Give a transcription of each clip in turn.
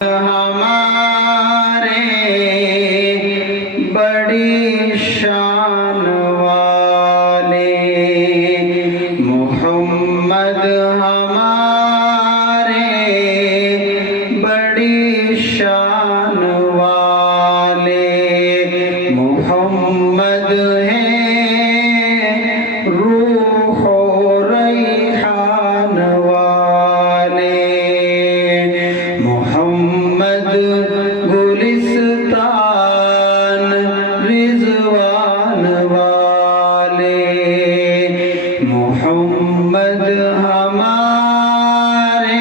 ہمارے بڑی شان والے محمد ہمارے بڑی شان والے محمد ہیں روح و ریحان والے محمد گلستان رضوان والے محمد ہمارے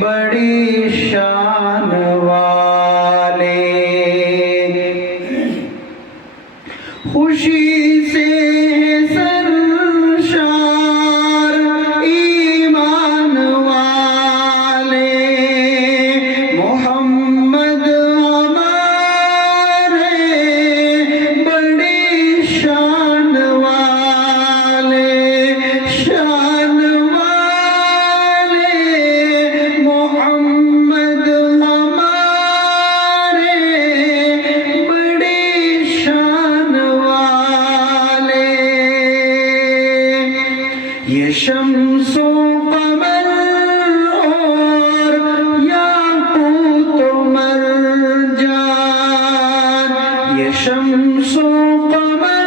بڑی شان والے خوشی سے سرشار ایمان والے محمد ہمارے بڑی شان والے محمد ہمارے بڑی شان والے یہ شمس و قمر اور یاقوت و مرجان یہ شمس و قمر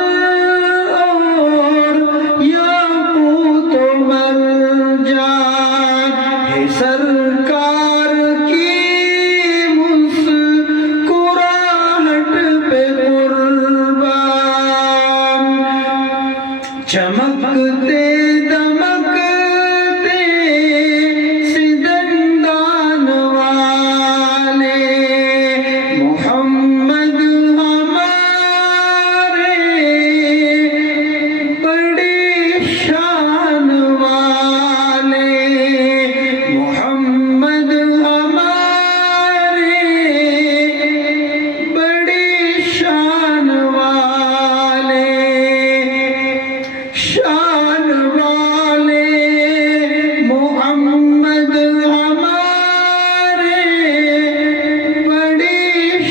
اور یاقوت و مرجان ہے سرکار کی مسکراہٹ پہ قربان چمکتے سدندان والے محمد ہمارے بڑی شان والے محمد ہمارے بڑی شان والے شان والے محمد ہمارے بڑی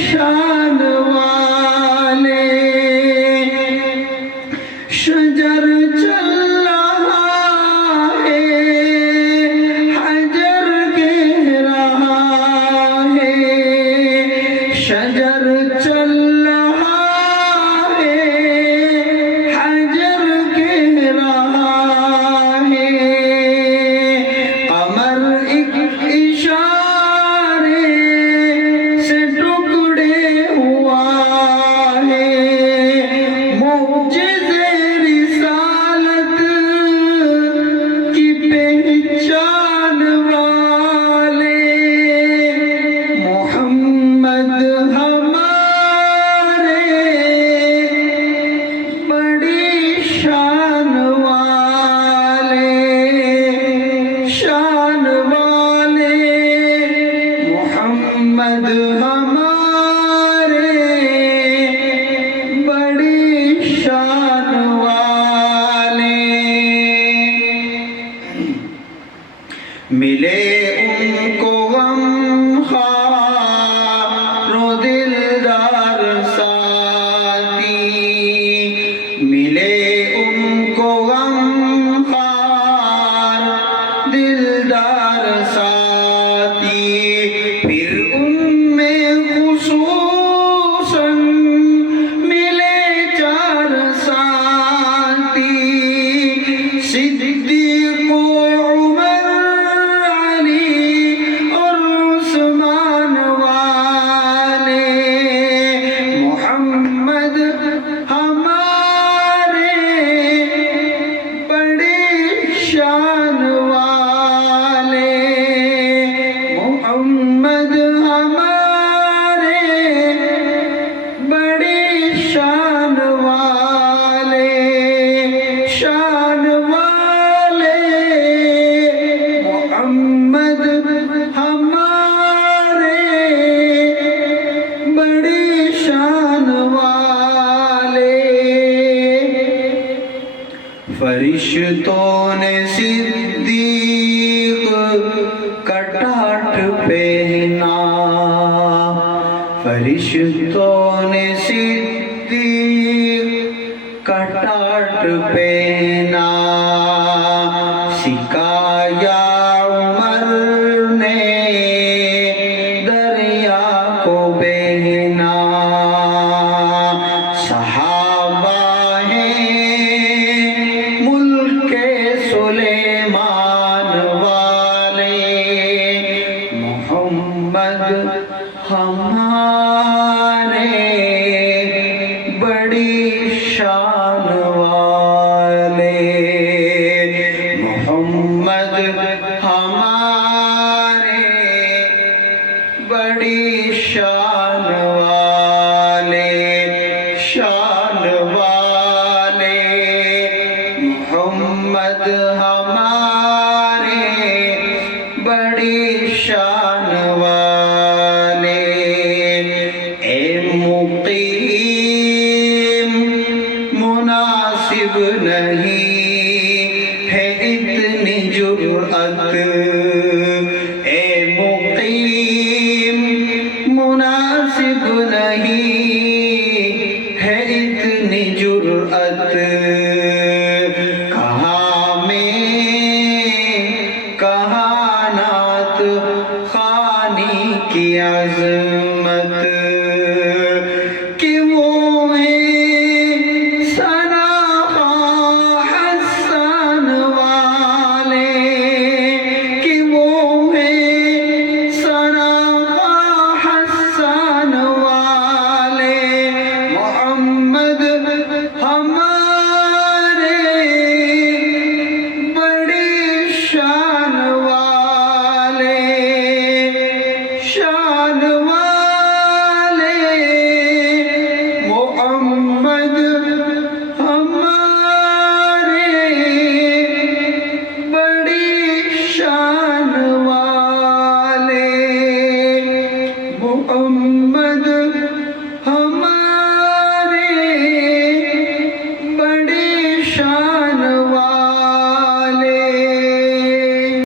شان والے شجر چل رہا ہے حجر کہہ رہا ہے شجر چل رہا ہے حجر کہہ رہا ہے قمر ایک اشارے سے ٹکڑے ہوا ہے معجزے رسالت کی پہچان والے محمد ہمارے بڑی شان والے شان والے محمد ہمارے بڑی شان والے ملے ان کو غم خوار و دلدار ساتھی ملے ان کو غم خوار دلدار ساتھی پھر ان میں خصوصاً ملے چار ساتھی صدیق و عمر علی اور عثمان والے محمد ہمارے بڑی شان والے محمد ہمارے بڑی شان والے شان والے محمد ہمارے بڑی شان والے فرشتوں نے صدیق کا ٹاٹ پہنا فرشتوں نے صدیق کا ٹاٹ پہنا، سکھایا عمر نے دریا کو بہنا، صحابہ ہیں ملک سلیمان والے، محمد ہمارے بڑی شان والے، محمد ہمارے بڑی شان والے، شان والے، محمد ہمارے بڑی شان والے، اے مقیم مناسب نہیں ہے اتنی جرأت، اے مقیم مناسب نہیں ہے اتنی جرأت، کہاں میں کہانات خوانی کی عظمت،